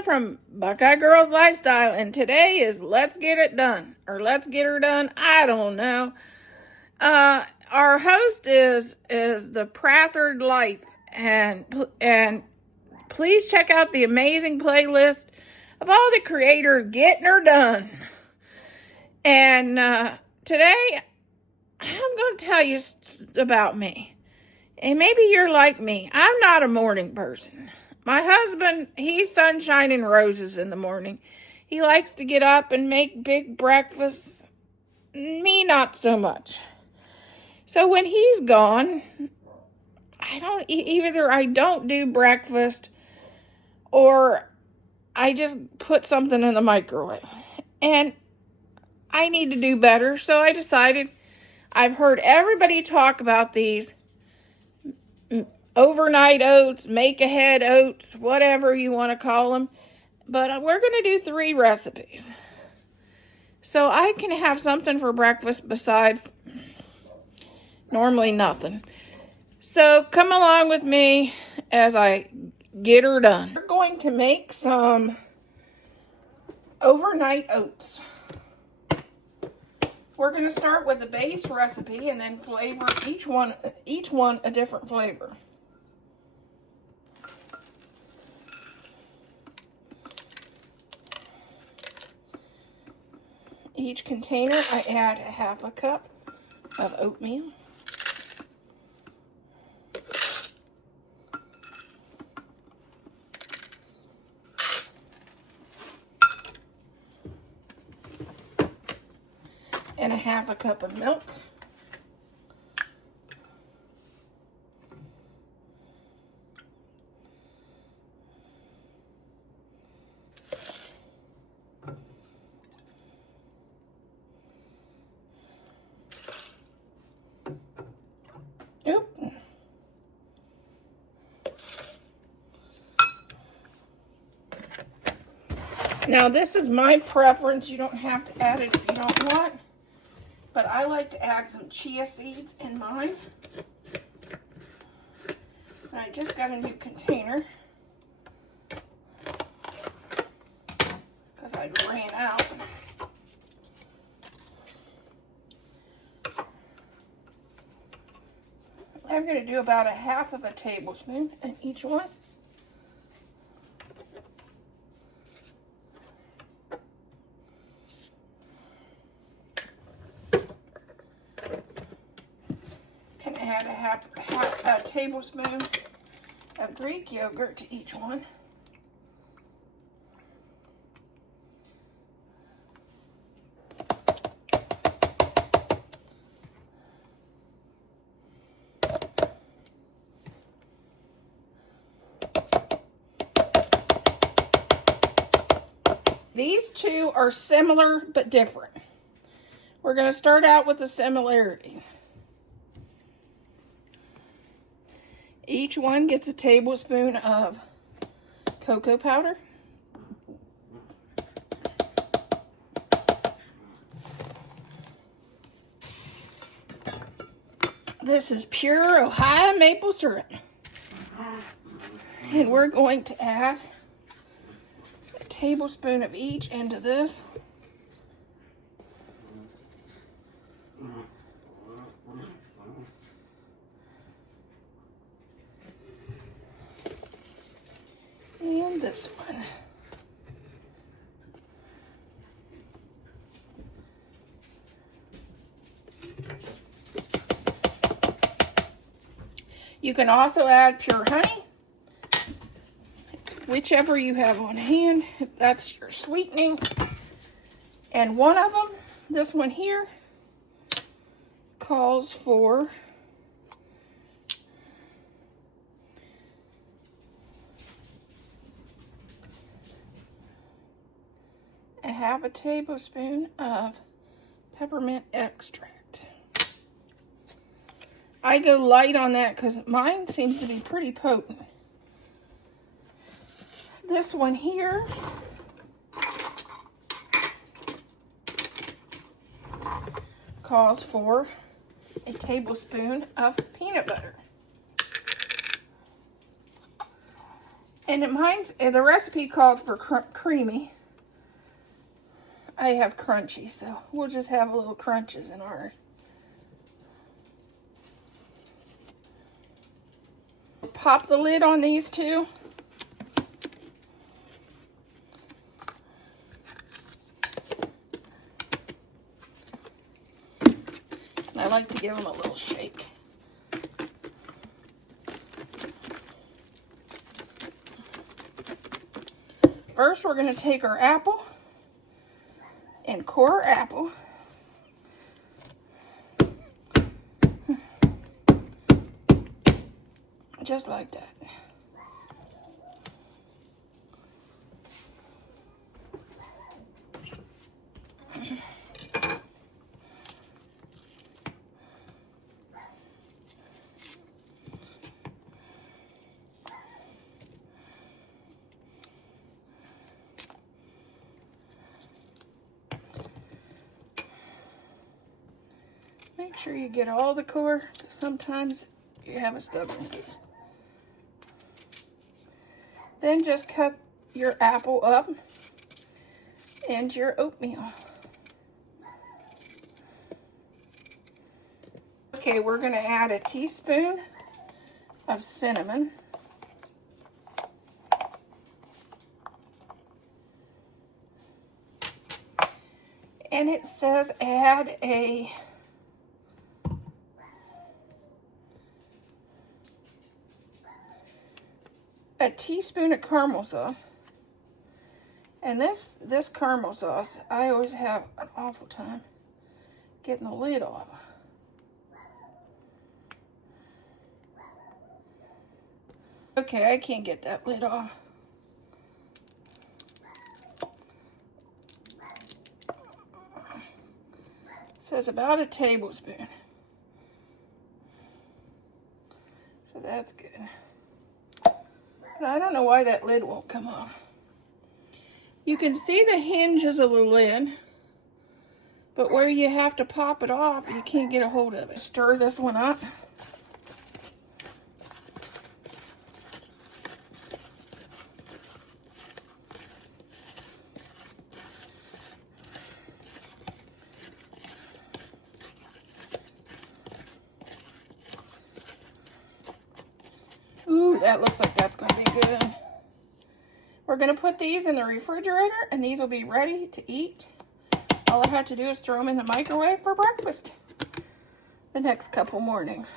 Lisa from Buckeye Girls Lifestyle, and today is Let's Get It Done, or Let's Get Her Done. I don't know. Our host is the Prathard Life, and please check out the amazing playlist of all the creators getting her done. And today, I'm going to tell you about me. And maybe you're like me. I'm not a morning person. My husband, he's sunshine and roses in the morning. He likes to get up and make big breakfasts. Me, not so much. So when he's gone, either I don't do breakfast or I just put something in the microwave. And I need to do better. So I decided, I've heard everybody talk about these overnight oats, make-ahead oats, whatever you want to call them. But we're going to do 3 recipes. So I can have something for breakfast besides normally nothing. So come along with me as I get her done. We're going to make some overnight oats. We're going to start with the base recipe and then flavor each one a different flavor. Each container, I add a half a cup of oatmeal. And a half a cup of milk. Now this is my preference. You don't have to add it if you don't want. But I like to add some chia seeds in mine. And I just got a new container because I ran out. I'm going to do about a half of a tablespoon in each one. Add a half a tablespoon of Greek yogurt to each one. These two are similar but different. We're going to start out with the similarities. Each one gets a tablespoon of cocoa powder. This is pure Ohio maple syrup. And we're going to add a tablespoon of each into this. And this one. You can also add pure honey. It's whichever you have on hand. That's your sweetening. And one of them, this one here, calls for a half a tablespoon of peppermint extract. I go light on that because mine seems to be pretty potent. This one here calls for a tablespoon of peanut butter. And the recipe called for creamy. I have crunchy, so we'll just have a little crunches in ours. Pop the lid on these two. I like to give them a little shake. First, we're going to take our apple and core our apple. Just like that. Make sure you get all the core, because sometimes you have a stubborn piece. Then just cut your apple up and your oatmeal. Okay, we're going to add a teaspoon of cinnamon. And it says add a teaspoon of caramel sauce. And this caramel sauce, I always have an awful time getting the lid off. Okay, I can't get that lid off. It says about a tablespoon. So that's good. But I don't know why that lid won't come off. You can see the hinges of the lid, but where you have to pop it off, you can't get a hold of it. Stir this one up. Ooh, that looks like that's going to be good. We're going to put these in the refrigerator, and these will be ready to eat. All I have to do is throw them in the microwave for breakfast the next couple mornings.